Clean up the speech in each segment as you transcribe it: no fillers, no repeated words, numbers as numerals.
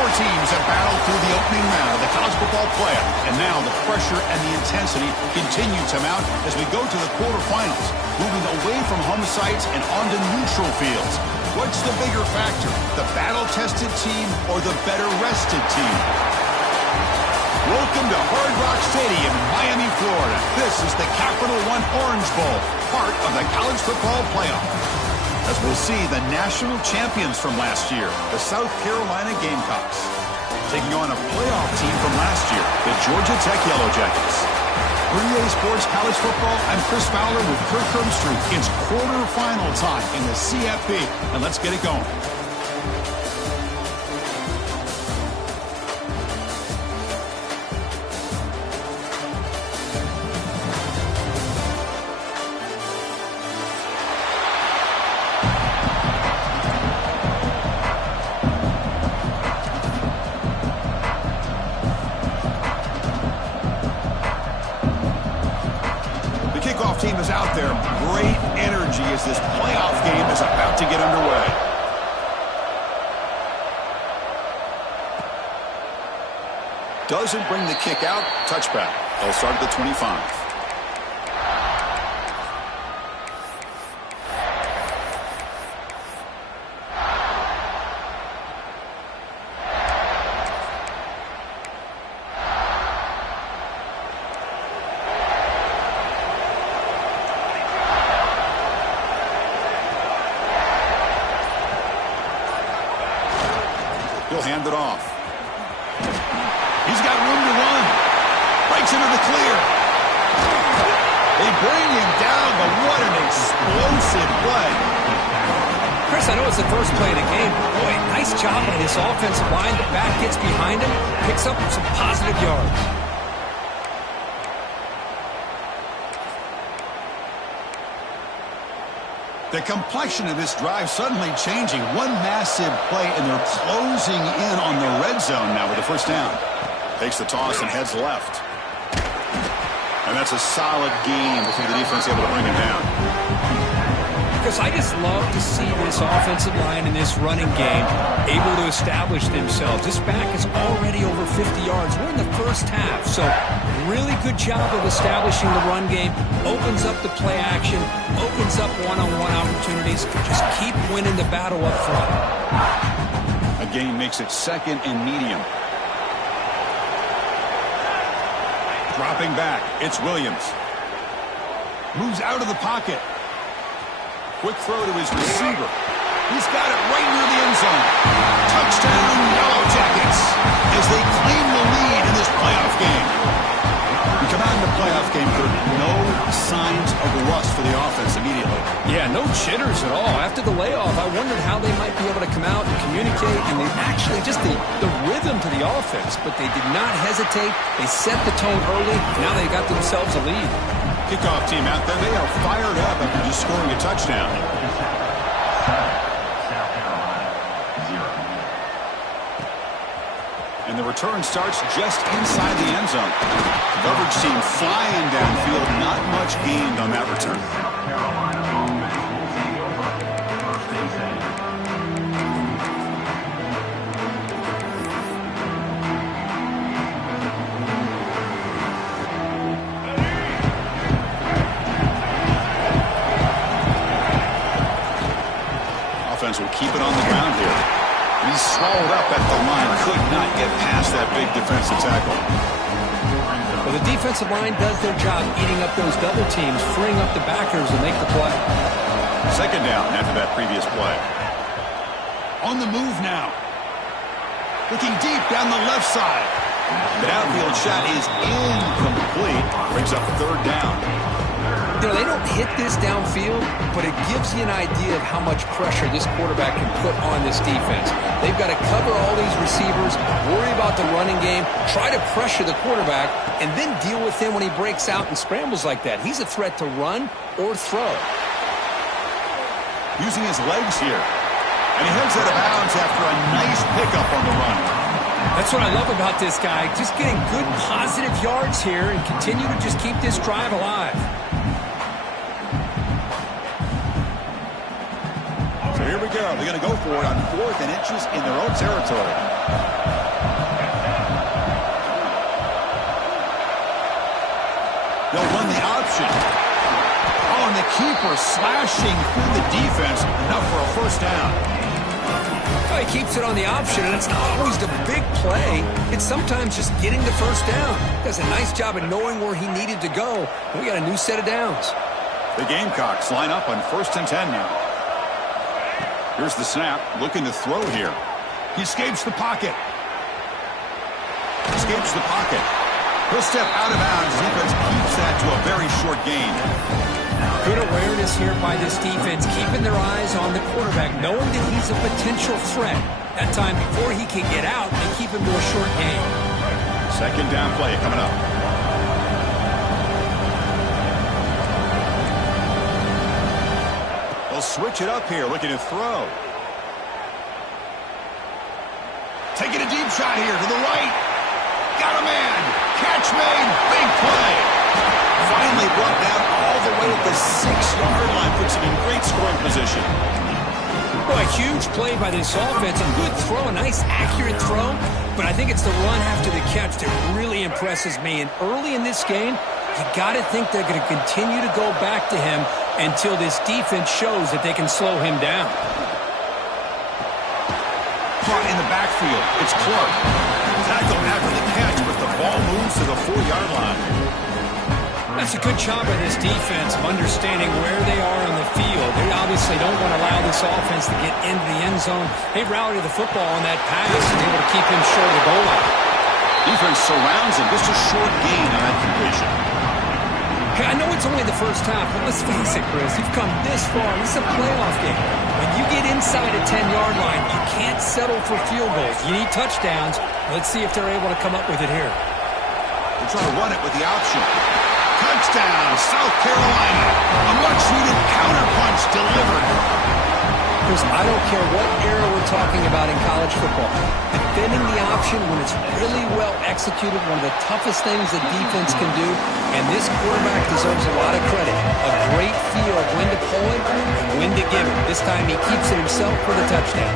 Four teams have battled through the opening round of the college football playoff, and now the pressure and the intensity continue to mount as we go to the quarterfinals, moving away from home sites and onto neutral fields. What's the bigger factor, the battle-tested team or the better-rested team? Welcome to Hard Rock Stadium in Miami, Florida. This is the Capital One Orange Bowl, part of the college football playoff. As we'll see the national champions from last year, the South Carolina Gamecocks, taking on a playoff team from last year, the Georgia Tech Yellow Jackets. For EA Sports College Football, I'm Chris Fowler with Kirk Herbstreit. It's quarterfinal time in the CFP, and let's get it going. Team is out there. Great energy as this playoff game is about to get underway. Doesn't bring the kick out. Touchback. They'll start at the 25. He'll hand it off. He's got room to run. Breaks into the clear. They bring him down, but what an explosive play. Chris, I know it's the first play of the game. Boy, nice job by this offensive line. The back gets behind him, picks up some positive yards. The complexion of this drive suddenly changing. One massive play, and they're closing in on the red zone now with the first down. Takes the toss and heads left. And that's a solid gain before the defense able to bring him down. Because I just love to see this offensive line in this running game able to establish themselves. This back is already over 50 yards. We're in the first half, so really good job of establishing the run game. Opens up the play action, opens up one-on-one opportunities. Just keep winning the battle up front. A gain makes it second and medium. Dropping back, it's Williams. Moves out of the pocket. Quick throw to his receiver. He's got it right near the end zone. Touchdown, Yellow Jackets, as they claim the lead in this playoff game. We come out in the playoff game, Kirk. No signs of rust for the offense immediately. Yeah, no jitters at all. After the layoff, I wondered how they might be able to come out and communicate, and they actually just the rhythm to the offense, but they did not hesitate. They set the tone early. Now they got themselves a lead. Kickoff team out there. They are fired up after just scoring a touchdown. And the return starts just inside the end zone. Coverage team flying downfield. Not much gained on that return. Will keep it on the ground here. He's swallowed up at the line. Could not get past that big defensive tackle. Well, the defensive line does their job eating up those double teams, freeing up the backers and make the play. Second down after that previous play. On the move now. Looking deep down the left side. The outfield shot is incomplete. Brings up third down. You know, they don't hit this downfield, but it gives you an idea of how much pressure this quarterback can put on this defense. They've got to cover all these receivers, worry about the running game, try to pressure the quarterback, and then deal with him when he breaks out and scrambles like that. He's a threat to run or throw. Using his legs here. And he heads out of bounds after a nice pickup on the run. That's what I love about this guy. Just getting good positive yards here and continue to just keep this drive alive. So here we go. They're going to go for it on 4th and inches in their own territory. option. Oh, and the keeper slashing through the defense. Enough for a first down. Well, he keeps it on the option, and it's not always the big play. It's sometimes just getting the first down. Does a nice job of knowing where he needed to go. We got a new set of downs. The Gamecocks line up on 1st and 10 now. Here's the snap, looking to throw here. He escapes the pocket. Escapes the pocket. He'll step out of bounds. Defense keeps that to a very short gain. Good awareness here by this defense, keeping their eyes on the quarterback, knowing that he's a potential threat. That time before he can get out and keep him to a short gain. Second down play coming up. They'll switch it up here, looking to throw. Taking a deep shot here to the right. Got a man. Catch made. Big play. Finally brought down all the way at the 6-yard line. Puts him in great scoring position. Well, a huge play by this offense. A good throw, a nice accurate throw. But I think it's the run after the catch that really impresses me. And early in this game, you got to think they're going to continue to go back to him until this defense shows that they can slow him down. Caught in the backfield. It's Clark. Tackle after the catch, but the ball moves to the 4-yard line. That's a good job by this defense of understanding where they are on the field. They obviously don't want to allow this offense to get into the end zone. They rallied the football on that pass and able to keep him short of the goal line. Defense surrounds him. Just a short gain on that completion. Hey, I know it's only the first half, but let's face it, Chris. You've come this far. This is a playoff game. When you get inside a 10-yard line, you can't settle for field goals. You need touchdowns. Let's see if they're able to come up with it here. They're trying to run it with the option. Touchdown, South Carolina. A much-needed counter-punch delivered. Chris, I don't care what era we're talking about in college football. Defending the option when it's really well executed, one of the toughest things a defense can do. And this quarterback deserves a lot of credit. A great feel of when to pull it and when to give it. This time he keeps it himself for the touchdown.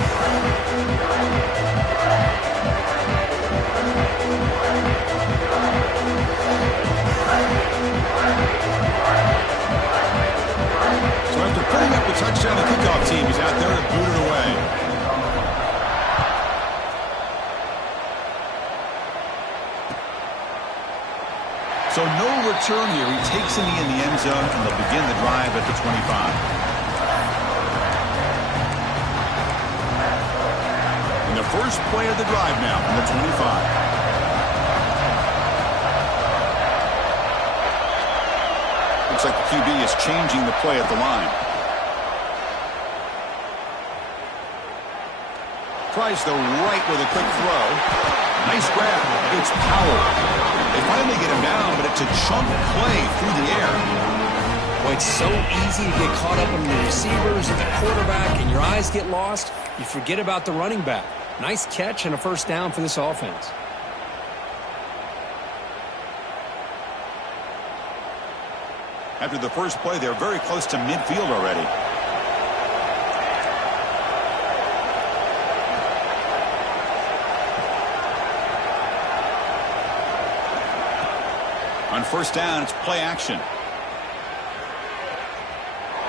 So after putting up the touchdown, the kickoff team is out there to boot it away. So no return here. He takes in the end zone, and they'll begin the drive at the 25. And the first play of the drive now from the 25. Looks like the QB is changing the play at the line. Tries the right with a quick throw. Nice grab. It's Powell. They finally get him down, but it's a chunk play through the air. Boy, it's so easy to get caught up in the receivers and the quarterback, and your eyes get lost. You forget about the running back. Nice catch and a first down for this offense. After the first play, they're very close to midfield already. On first down, it's play action.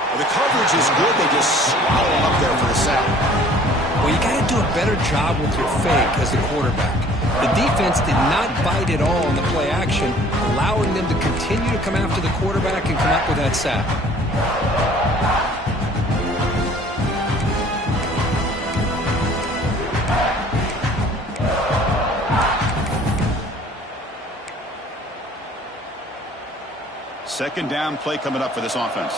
Well, the coverage is good. They just swallow him up there for the sack. Well, you got to do a better job with your fake as the quarterback. The defense did not bite at all on the play action, allowing them to continue to come after the quarterback and come up with that sack. Second down play coming up for this offense.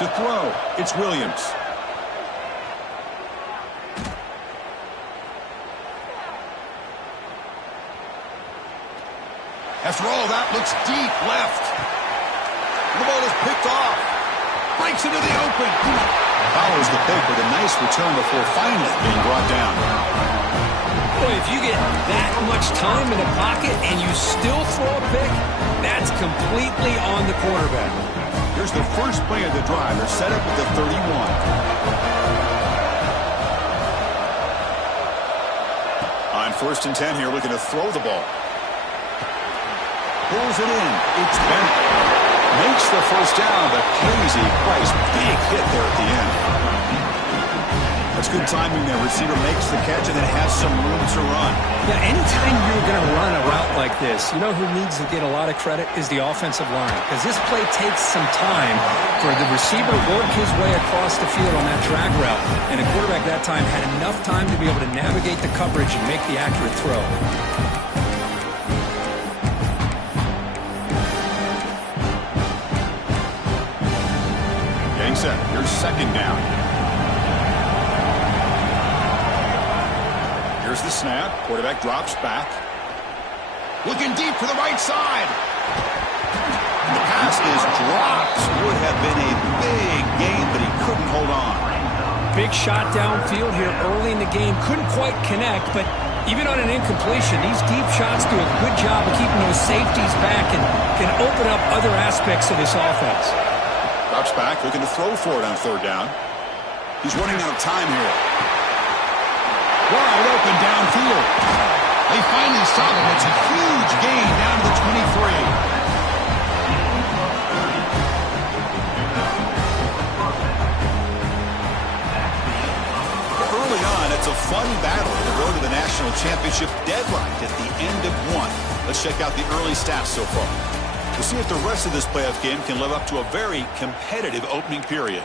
To throw, it's Williams. After all that, looks deep left. The ball is picked off. Breaks into the open. Follows the pick with a nice return before finally being brought down. Boy, if you get that much time in a pocket and you still throw a pick, that's completely on the quarterback. Here's the first play of the drive. They're set up at the 31. On 1st and 10 here, looking to throw the ball. pulls it in. It's Bennett. Makes the first down, but pays a price. Big hit there at the end. That's good timing there. Receiver makes the catch and then has some room to run. Yeah, anytime you're going to run a route like this, you know who needs to get a lot of credit is the offensive line. Because this play takes some time for the receiver to work his way across the field on that drag route. And the quarterback that time had enough time to be able to navigate the coverage and make the accurate throw. Getting set. Here's second down. Here's the snap. Quarterback drops back. Looking deep to the right side. The pass is dropped. Would have been a big gain, but he couldn't hold on. Big shot downfield here early in the game. Couldn't quite connect, but even on an incompletion, these deep shots do a good job of keeping those safeties back and can open up other aspects of this offense. Drops back, looking to throw for it on third down. He's running out of time here. Wide open downfield. They finally stop him. It's a huge gain down to the 23. Early on, it's a fun battle on the road to the national championship deadline at the end of one. Let's check out the early stats so far. We'll see if the rest of this playoff game can live up to a very competitive opening period.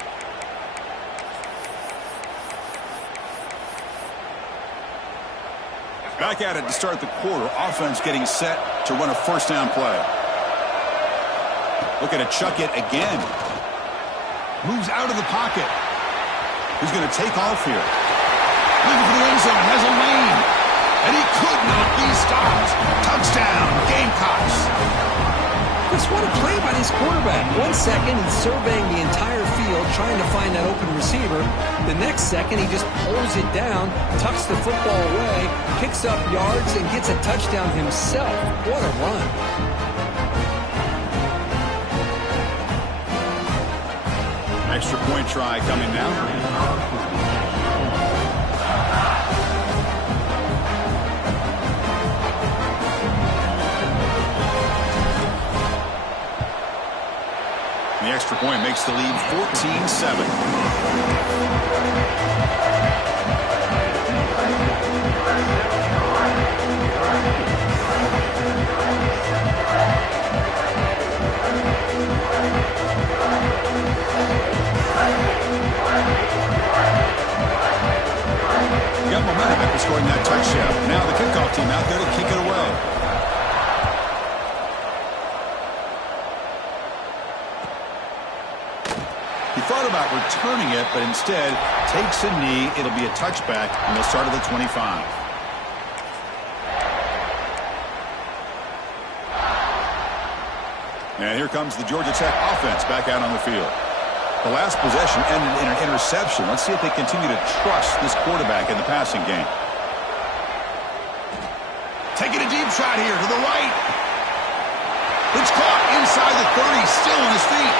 Back at it to start the quarter. Offense getting set to run a first down play. Looking to chuck it again. Moves out of the pocket. He's going to take off here. Looking for the end zone. Has a lane. And he could not be stopped. Touchdown, Gamecocks. Just what a play by this quarterback. 1 second, he's surveying the entire field, trying to find that open receiver. The next second, he just pulls it down, tucks the football away, picks up yards, and gets a touchdown himself. What a run. Extra point try coming now. The extra point makes the lead 14-7. Got momentum after scoring that touchdown. Now the kickoff team out there to kick it away. He thought about returning it, but instead takes a knee. It'll be a touchback, and they'll start at the 25. And here comes the Georgia Tech offense back out on the field. The last possession ended in an interception. Let's see if they continue to trust this quarterback in the passing game. Taking a deep shot here to the right. It's caught inside the 30, still on his feet.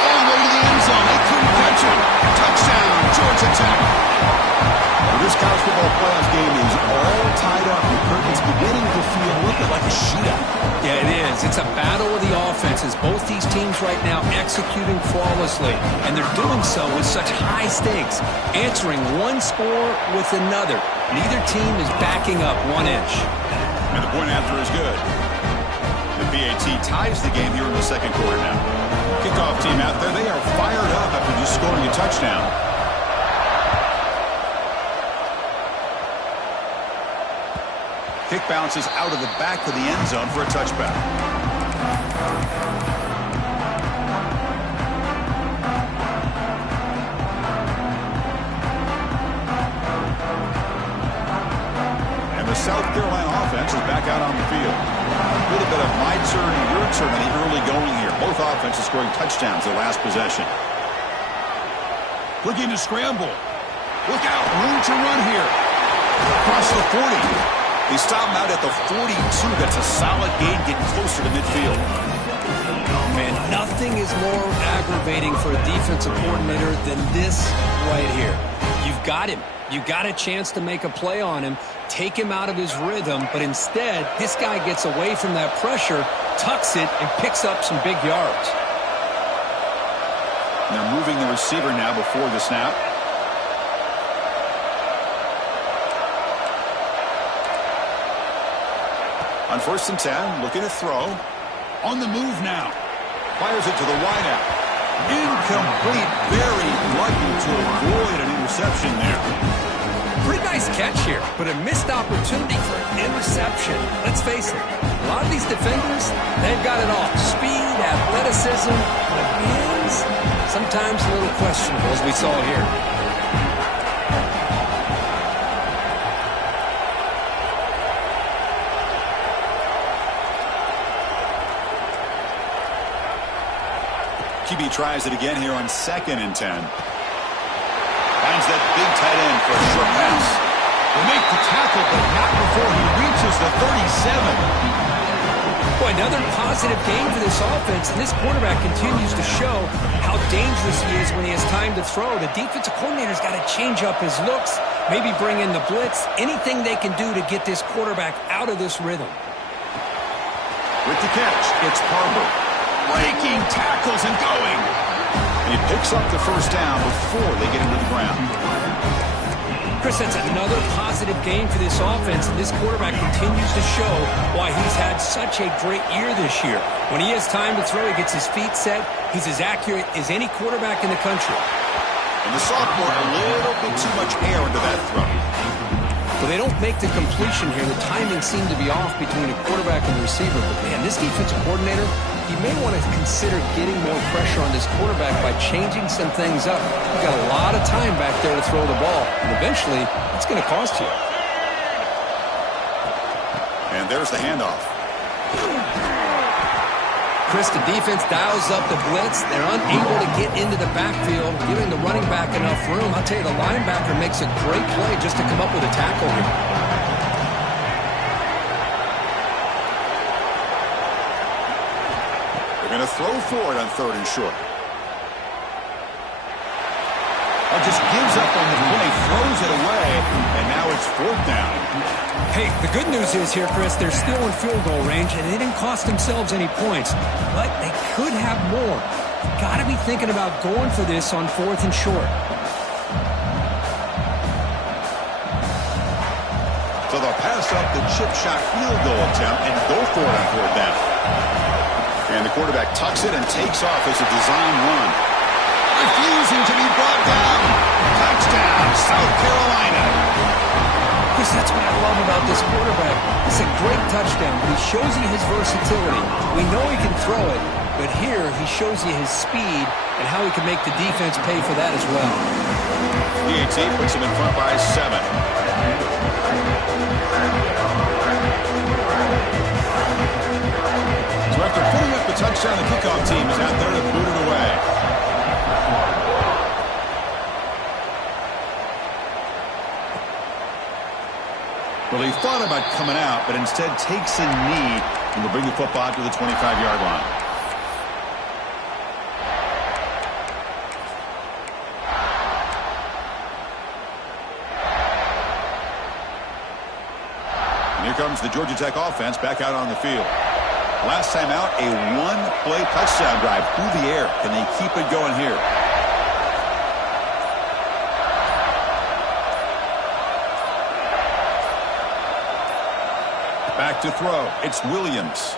All the way to the end zone. They couldn't catch him. Touchdown, Georgia Tech. Well, this college football playoff game is all tied up. It's beginning to feel a little bit like a shootout. Yeah, it is. It's a battle of the offenses. Both these teams right now executing flawlessly, and they're doing so with such high stakes, answering one score with another. Neither team is backing up 1 inch. And the point after is good. The PAT ties the game here in the second quarter now. Kickoff team out there, they are fired up after just scoring a touchdown. Kick bounces out of the back of the end zone for a touchback. And the South Carolina offense is back out on the field. A little bit of my turn, your turn in the early going here. Both offenses scoring touchdowns their last possession. Looking to scramble. Look out, room to run here. Across the 40. They stop him out at the 42. That's a solid gain, getting closer to midfield. Man, nothing is more aggravating for a defensive coordinator than this right here. You've got him. You got a chance to make a play on him, take him out of his rhythm, but instead, this guy gets away from that pressure, tucks it and picks up some big yards. They're moving the receiver now before the snap. On 1st and 10, looking to throw. On the move now. Fires it to the wideout. Incomplete. Very lucky to avoid an interception there. Pretty nice catch here, but a missed opportunity for an interception. Let's face it, a lot of these defenders, they've got it all. Speed, athleticism, but hands, sometimes a little questionable, as we saw here. QB tries it again here on 2nd and 10. Finds that big tight end for a short pass. They make the tackle, but not before he reaches the 37. Boy, another positive game for this offense, and this quarterback continues to show how dangerous he is when he has time to throw. The defensive coordinator's got to change up his looks, maybe bring in the blitz, anything they can do to get this quarterback out of this rhythm. With the catch, it's Parker. Breaking tackles and going. And he picks up the first down before they get into the ground. Chris, that's another positive game for this offense, and this quarterback continues to show why he's had such a great year this year. When he has time to throw, he gets his feet set. He's as accurate as any quarterback in the country. And the sophomore, a little bit too much air into that throw. Well, they don't make the completion here. The timing seemed to be off between a quarterback and the receiver. But, man, this defensive coordinator, he may want to consider getting more pressure on this quarterback by changing some things up. You've got a lot of time back there to throw the ball, and eventually it's going to cost you. And there's the handoff. Chris, the defense dials up the blitz. They're unable to get into the backfield, giving the running back enough room. I'll tell you, the linebacker makes a great play just to come up with a tackle here. They're going to throw for it on 3rd and short. Just gives up on the play, throws it away, and now it's 4th down. Hey, the good news is here, Chris, they're still in field goal range, and they didn't cost themselves any points, but they could have more. Got to be thinking about going for this on 4th and short. So they'll pass up the chip shot field goal attempt and go for it on 4th down. And the quarterback tucks it and takes off as a design run. Refusing to be brought down. Touchdown, South Carolina. Chris, that's what I love about this quarterback. It's a great touchdown, but he shows you his versatility. We know he can throw it, but here he shows you his speed and how he can make the defense pay for that as well. DAT puts him in front by 7. So after putting up the touchdown, the kickoff team is out there to boot it away. Well, he thought about coming out, but instead takes a knee and will bring the football to the 25-yard line. And here comes the Georgia Tech offense back out on the field. Last time out, a one-play touchdown drive through the air. Can they keep it going here? Back to throw. It's Williams.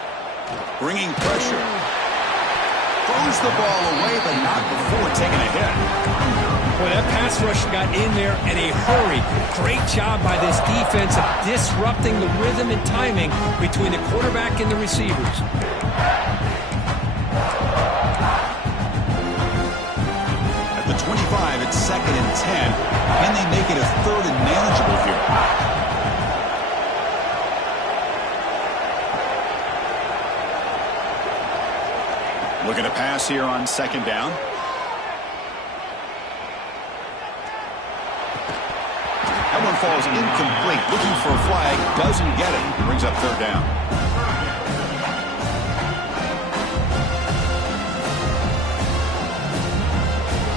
Bringing pressure. Throws the ball away, but not before taking a hit. Boy, that pass rush got in there in a hurry. Great job by this defense of disrupting the rhythm and timing between the quarterback and the receivers. At the 25, it's 2nd and 10. Can they make it a 3rd and manageable here? Looking to pass here on 2nd down. That one falls incomplete. Looking for a flag. Doesn't get it. Brings up 3rd down.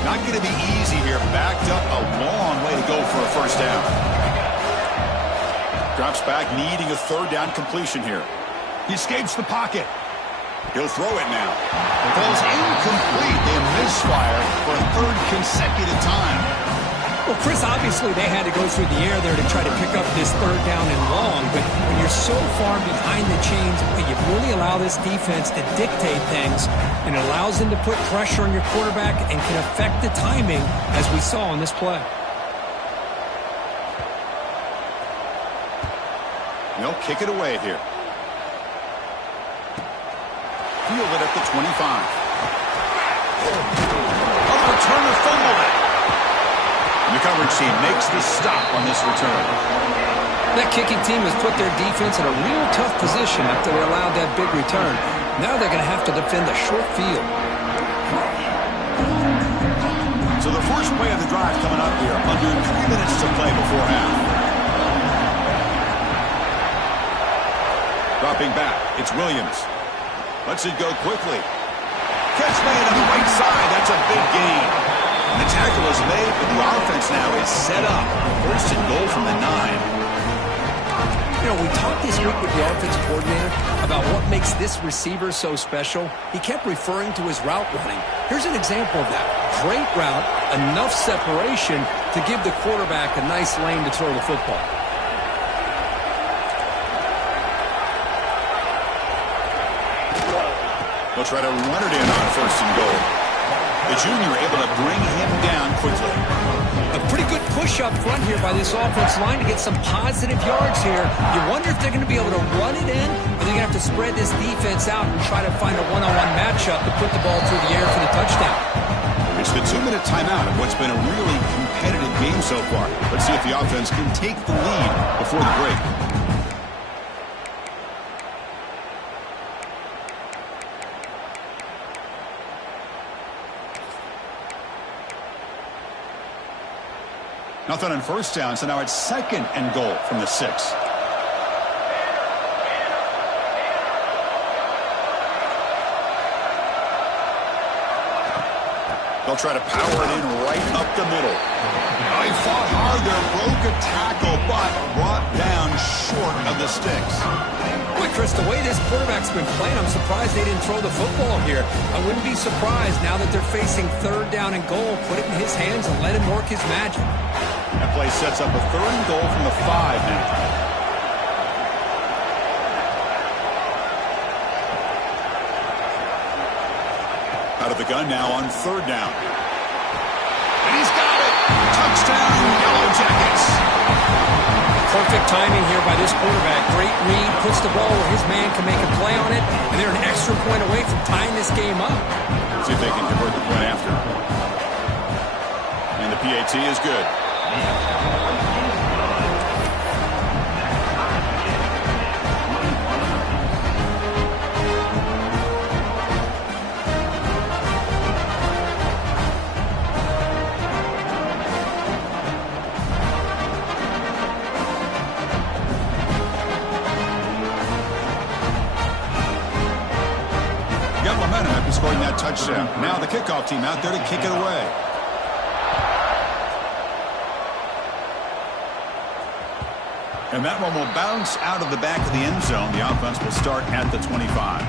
Not going to be easy here. Backed up a long way to go for a 1st down. Drops back, needing a 3rd down completion here. He escapes the pocket. He'll throw it now. It falls incomplete. They misfire for a third consecutive time. Well, Chris, obviously they had to go through the air there to try to pick up this third down and long, but when you're so far behind the chains, you really allow this defense to dictate things, and it allows them to put pressure on your quarterback and can affect the timing, as we saw in this play. They'll kick it away here. Fielded at the 25. A returner fumbled it. The coverage team makes the stop on this return. That kicking team has put their defense in a real tough position after they allowed that big return. Now they're going to have to defend a short field. So the first play of the drive coming up here. Under 3 minutes to play before half. Dropping back, it's Williams. Lets it go quickly. Catch made on the right side. That's a big gain. And the tackle is made, but the offense now is set up. First and goal from the 9. You know, we talked this week with the offensive coordinator about what makes this receiver so special. He kept referring to his route running. Here's an example of that. Great route, enough separation to give the quarterback a nice lane to throw the football. They'll try to run it in on first and goal. The junior able to bring him down quickly. A pretty good push up front here by this offensive line to get some positive yards here. You wonder if they're going to be able to run it in, or they're going to have to spread this defense out and try to find a one-on-one matchup to put the ball through the air for the touchdown. It's the 2-minute timeout of what's been a really competitive game so far. Let's see if the offense can take the lead before the break. Nothing on first down, so now it's second and goal from the 6. They'll try to power it in right up the middle. They fought hard there, broke a tackle, but brought down short of the sticks. Boy, Chris, the way this quarterback's been playing, I'm surprised they didn't throw the football here. I wouldn't be surprised now that they're facing third down and goal. Put it in his hands and let him work his magic. That play sets up a third and goal from the 5 now. Out of the gun now on third down. And he's got it. Touchdown, Yellow Jackets. Perfect timing here by this quarterback. Great read, puts the ball where his man can make a play on it, and they're an extra point away from tying this game up. See if they can convert the point after. And the PAT is good. Got momentum after scoring that touchdown. Now the kickoff team out there to kick it away. And that one will bounce out of the back of the end zone. The offense will start at the 25.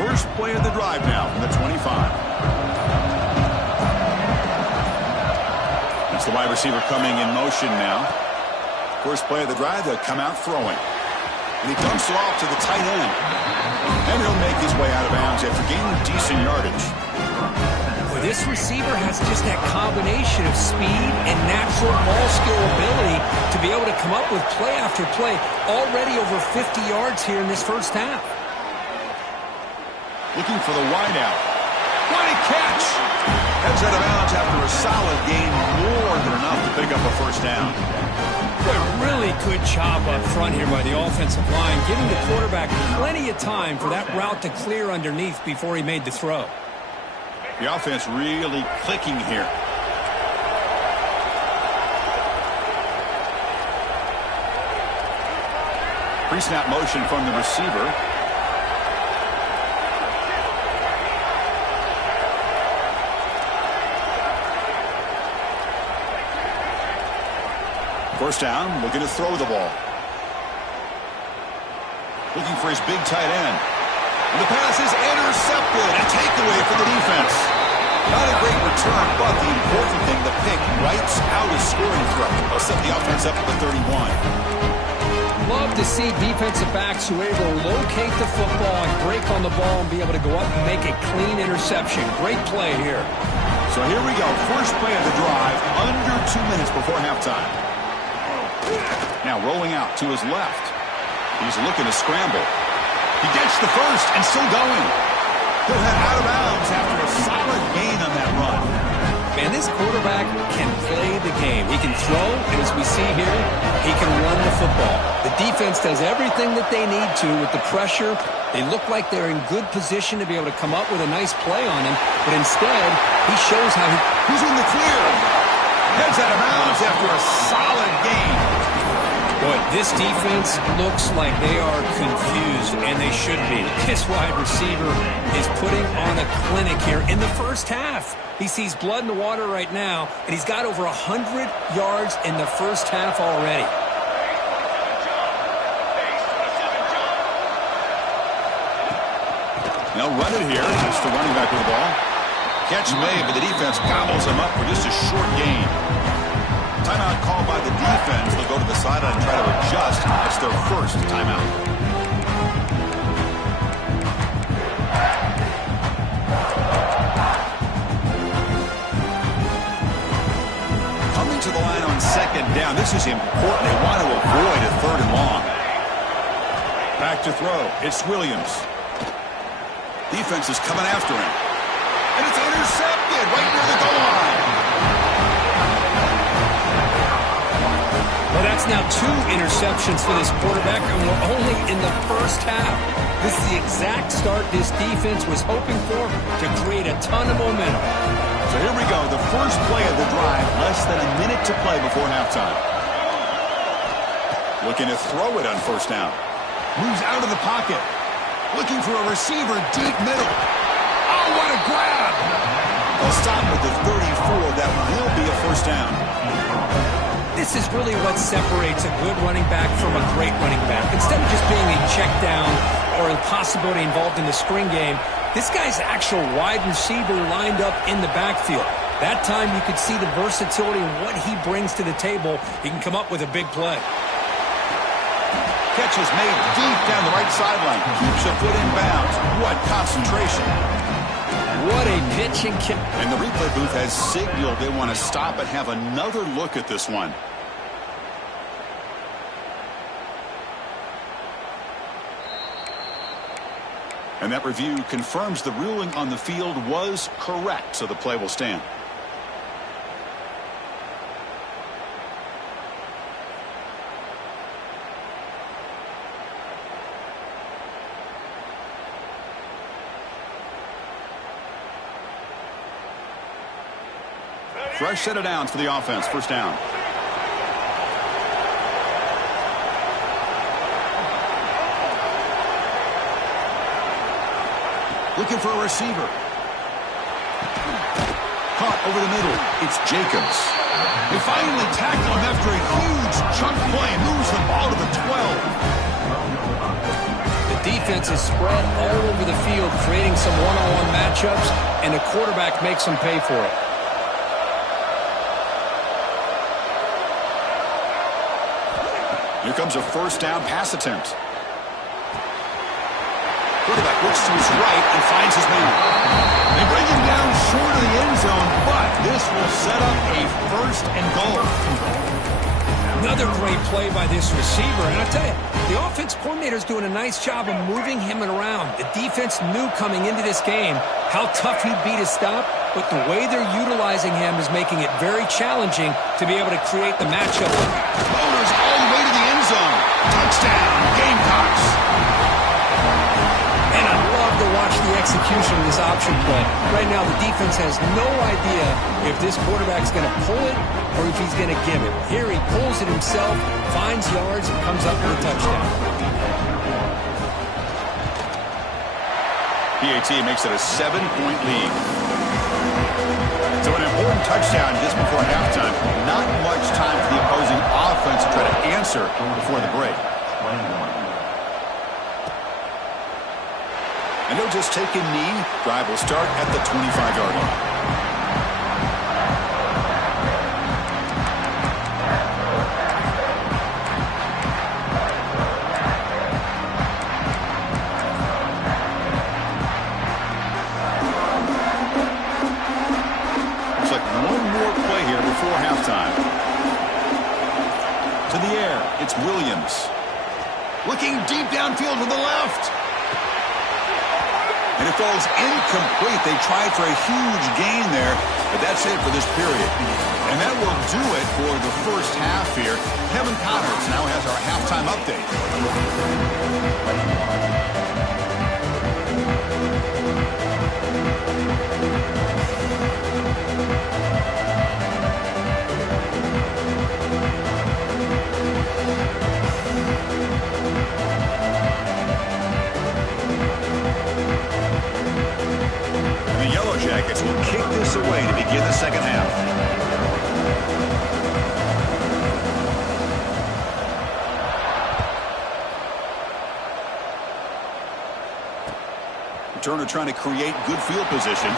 First play of the drive now from the 25. That's the wide receiver coming in motion now. First play of the drive, they'll come out throwing. And he dumps it off to the tight end. And he'll make his way out of bounds after gaining decent yardage. Boy, this receiver has just that combination of speed and natural ball skill ability to be able to come up with play after play. Already over 50 yards here in this first half. Looking for the wideout. What a catch! Heads out of bounds after a solid gain, more than enough to pick up a first down. Boy, really good job up front here by the offensive line, giving the quarterback plenty of time for that route to clear underneath before he made the throw. The offense really clicking here. Pre-snap motion from the receiver. First down, looking to throw the ball. Looking for his big tight end. And the pass is intercepted. A takeaway for the defense. Not a great return, but the important thing, the pick writes out a scoring threat. They'll set the offense up at the 31. Love to see defensive backs who are able to locate the football and break on the ball and be able to go up and make a clean interception. Great play here. So here we go. First play of the drive, under 2 minutes before halftime. Now rolling out to his left. He's looking to scramble. He gets the first and still going. He'll head out of bounds after a solid gain on that run. Man, this quarterback can play the game. He can throw, and as we see here, he can run the football. The defense does everything that they need to with the pressure. They look like they're in good position to be able to come up with a nice play on him, but instead, he shows how he's in the clear. Heads out of bounds after a solid gain. Boy, this defense looks like they are confused, and they should be. This wide receiver is putting on a clinic here in the first half. He sees blood in the water right now, and he's got over 100 yards in the first half already. They'll run it here. Just the running back with the ball. Catch made, but the defense gobbles him up for just a short gain. Timeout called by the defense. They'll go to the sideline and try to adjust. It's their first timeout. Coming to the line on second down. This is important. They want to avoid a third and long. Back to throw. It's Williams. Defense is coming after him. And it's intercepted right near the goal line. Well, that's now 2 interceptions for this quarterback, and we're only in the first half. This is the exact start this defense was hoping for to create a ton of momentum. So here we go, the first play of the drive, less than a minute to play before halftime. Looking to throw it on first down. Moves out of the pocket. Looking for a receiver deep middle. Oh, what a grab! They'll stop with the 34. That will be a first down. This is really what separates a good running back from a great running back. Instead of just being a check down or a possibility involved in the screen game, this guy's actual wide receiver lined up in the backfield. That time you could see the versatility and what he brings to the table. He can come up with a big play. Catch is made deep down the right sideline. Keeps a foot in bounds. What concentration. What a pitch and kick. And the replay booth has signaled they want to stop and have another look at this one. And that review confirms the ruling on the field was correct, so the play will stand. Fresh set of downs for the offense. First down. Looking for a receiver. Caught over the middle. It's Jacobs. They finally tackle him after a huge chunk play. Moves the ball to the 12. The defense is spread all over the field, creating some one-on-one matchups, and the quarterback makes them pay for it. Here comes a first down pass attempt. Quarterback looks to his right and finds his man. They bring him down short of the end zone, but this will set up a first and goal. Another great play by this receiver. And I tell you, the offense coordinator is doing a nice job of moving him around. The defense knew coming into this game how tough he'd be to stop, but the way they're utilizing him is making it very challenging to be able to create the matchup. Bowler's execution of this option play. Right now, the defense has no idea if this quarterback's going to pull it or if he's going to give it. Here he pulls it himself, finds yards, and comes up with a touchdown. PAT makes it a 7-point lead. So an important touchdown just before halftime. Not much time for the opposing offense to try to answer before the break. And they'll just take a knee. Drive will start at the 25-yard line. Looks like one more play here before halftime. To the air, it's Williams. Looking deep downfield to the left. And it falls incomplete. They tried for a huge gain there, but that's it for this period. And that will do it for the first half here. Kevin Connors now has our halftime update. Jackets will kick this away to begin the second half. Turner trying to create good field position.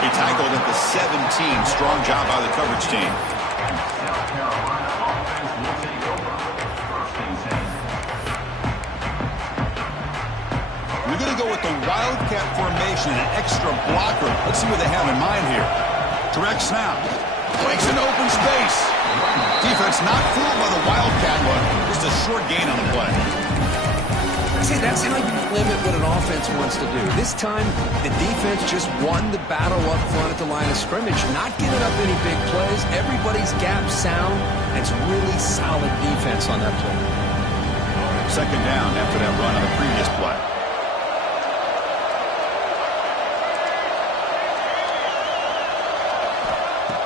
He tackled at the 17. Strong job by the coverage team. We're going to go with the Wildcat formation, an extra blocker. Let's see what they have in mind here. Direct snap. Breaks into open space. Defense not fooled by the Wildcat one. Just a short gain on the play. See, that's how you limit what an offense wants to do. This time, the defense just won the battle up front at the line of scrimmage, not giving up any big plays. Everybody's gap sound. It's really solid defense on that play. Second down after that run on the previous play.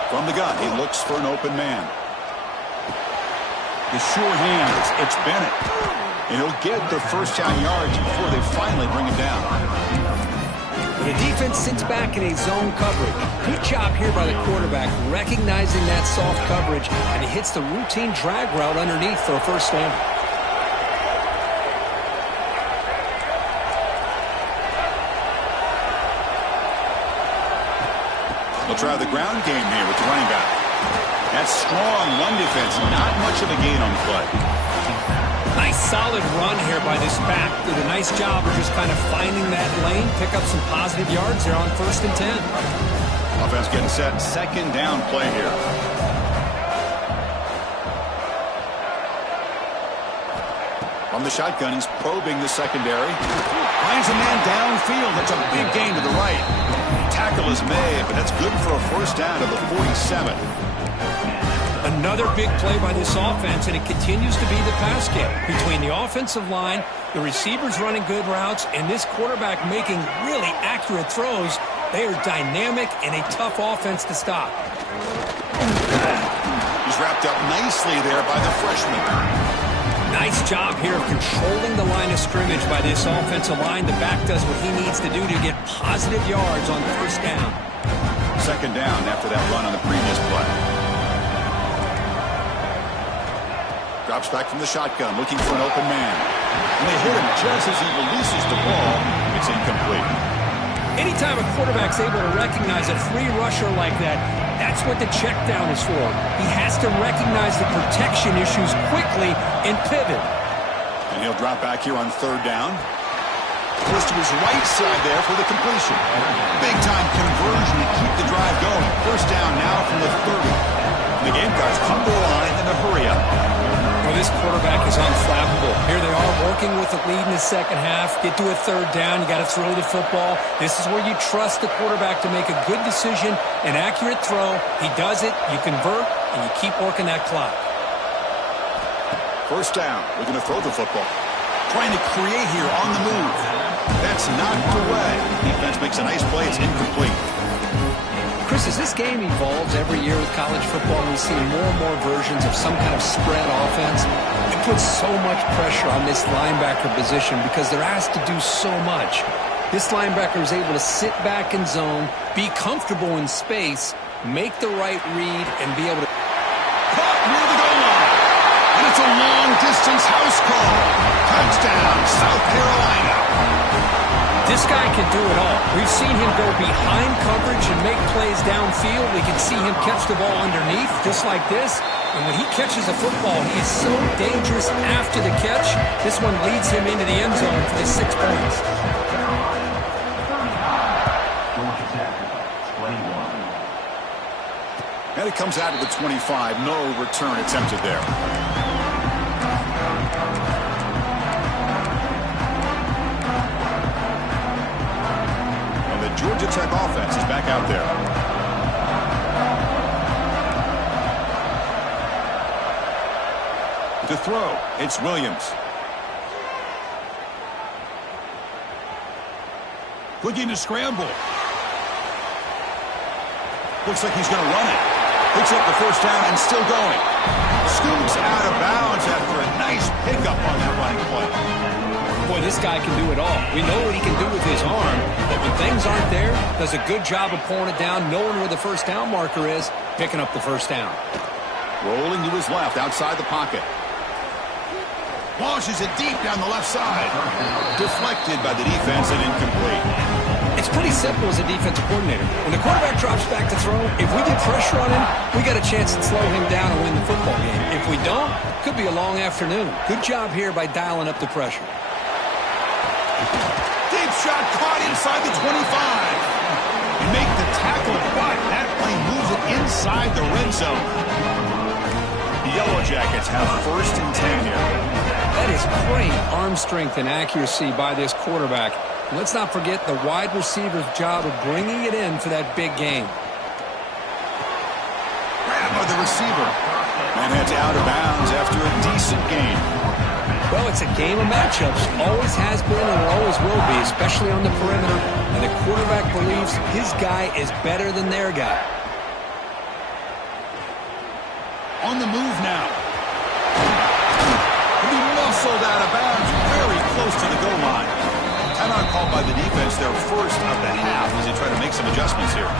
From the gun, he looks for an open man. The sure hands, it's Bennett. And he'll get the first down yards before they finally bring him down. The defense sits back in a zone coverage. Good job here by the quarterback, recognizing that soft coverage, and he hits the routine drag route underneath for a first down. They'll try the ground game here with the running back. That's strong run defense. Not much of a gain on the play. Nice solid run here by this back. Did a nice job of just kind of finding that lane, pick up some positive yards there on 1st and 10. Offense getting set. Second down play here. From the shotgun, he's probing the secondary. Finds a man downfield. That's a big gain to the right. Tackle is made, but that's good for a first down to the 47. Another big play by this offense, and it continues to be the pass game. Between the offensive line, the receivers running good routes, and this quarterback making really accurate throws, they are dynamic and a tough offense to stop. He's wrapped up nicely there by the freshman. Nice job here of controlling the line of scrimmage by this offensive line. The back does what he needs to do to get positive yards on first down. Second down after that run on the previous play. Drops back from the shotgun, looking for an open man. And they hit him just as he releases the ball. It's incomplete. Anytime a quarterback's able to recognize a free rusher like that, that's what the check down is for. He has to recognize the protection issues quickly and pivot. And he'll drop back here on third down. Goes to his right side there for the completion. Big-time conversion to keep the drive going. First down now from the 30. The Gamecocks come to the line in a hurry-up. Well, this quarterback is unflappable. Here they are working with the lead in the second half. Get to a third down. You got to throw the football. This is where you trust the quarterback to make a good decision, an accurate throw. He does it, you convert, and you keep working that clock. First down. We're going to throw the football. Trying to create here on the move. That's knocked away. Defense makes a nice play. It's incomplete. Chris, as this game evolves every year with college football, we see more and more versions of some kind of spread offense. It puts so much pressure on this linebacker position because they're asked to do so much. This linebacker is able to sit back in zone, be comfortable in space, make the right read, and be able to... Caught near the goal line. And it's a long-distance house call. Touchdown, South Carolina. This guy can do it all. We've seen him go behind coverage and make plays downfield. We can see him catch the ball underneath, just like this. And when he catches a football, he is so dangerous after the catch. This one leads him into the end zone for the 6 points. And it comes out of the 25. No return attempted there. Georgia Tech offense is back out there. To throw, it's Williams. Looking to scramble. Looks like he's going to run it. Picks up the first down and still going. Scoots out of bounds after a nice pickup on that running play. Boy, this guy can do it all. We know what he can do with his arm, but when things aren't there, does a good job of pulling it down, knowing where the first down marker is, picking up the first down. Rolling to his left, outside the pocket. Launches it deep down the left side. Deflected by the defense and incomplete. It's pretty simple as a defensive coordinator. When the quarterback drops back to throw, if we get pressure on him, we got a chance to slow him down and win the football game. If we don't, could be a long afternoon. Good job here by dialing up the pressure. Deep shot caught inside the 25. You make the tackle, but that play moves it inside the red zone. The Yellow Jackets have 1st and 10 here. That is great arm strength and accuracy by this quarterback. And let's not forget the wide receiver's job of bringing it in for that big game. Grab by the receiver. And heads out of bounds after a decent gain. Well, it's a game of matchups. Always has been and always will be, especially on the perimeter. And the quarterback believes his guy is better than their guy. On the move now. He muscled out of bounds very close to the goal line. Timeout called by the defense, their first of the half as they try to make some adjustments here.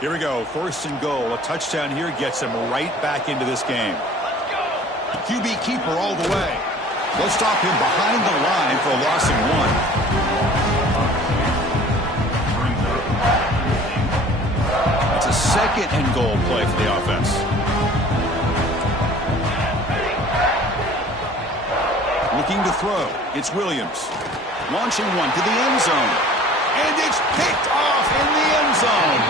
Here we go, 1st and goal. A touchdown here gets him right back into this game. QB keeper all the way. They'll stop him behind the line for a loss of 1. It's a 2nd and goal play for the offense. Looking to throw. It's Williams. Launching one to the end zone. And it's picked off in the end zone.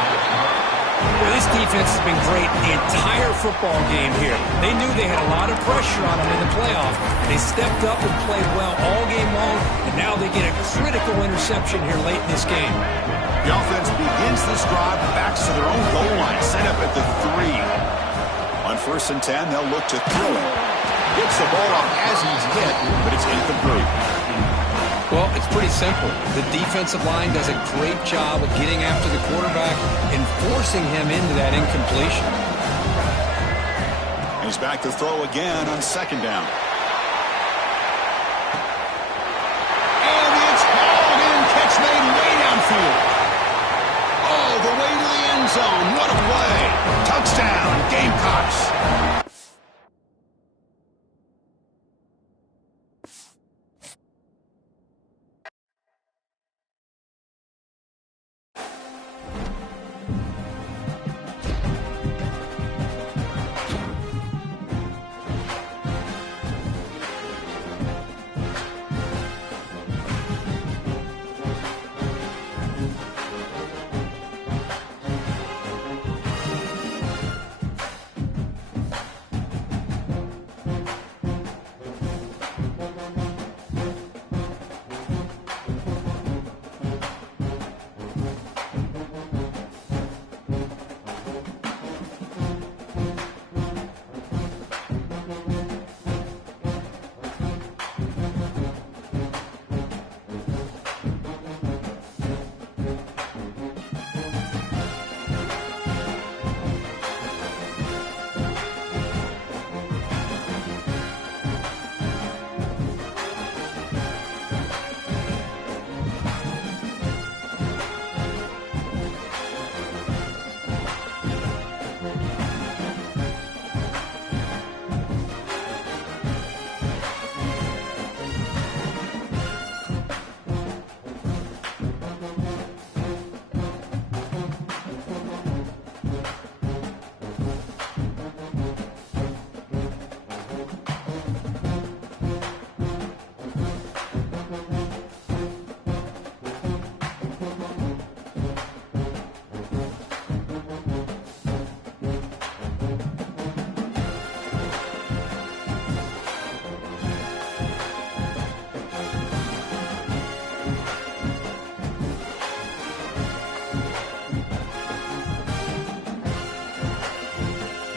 Well, this defense has been great the entire football game here. They knew they had a lot of pressure on them in the playoff. They stepped up and played well all game long, and now they get a critical interception here late in this game. The offense begins this drive backs to their own goal line, set up at the 3. On 1st and 10, they'll look to throw it. Gets the ball off as he's hit, but it's incomplete. Well, it's pretty simple. The defensive line does a great job of getting after the quarterback and forcing him into that incompletion. He's back to throw again on 2nd down.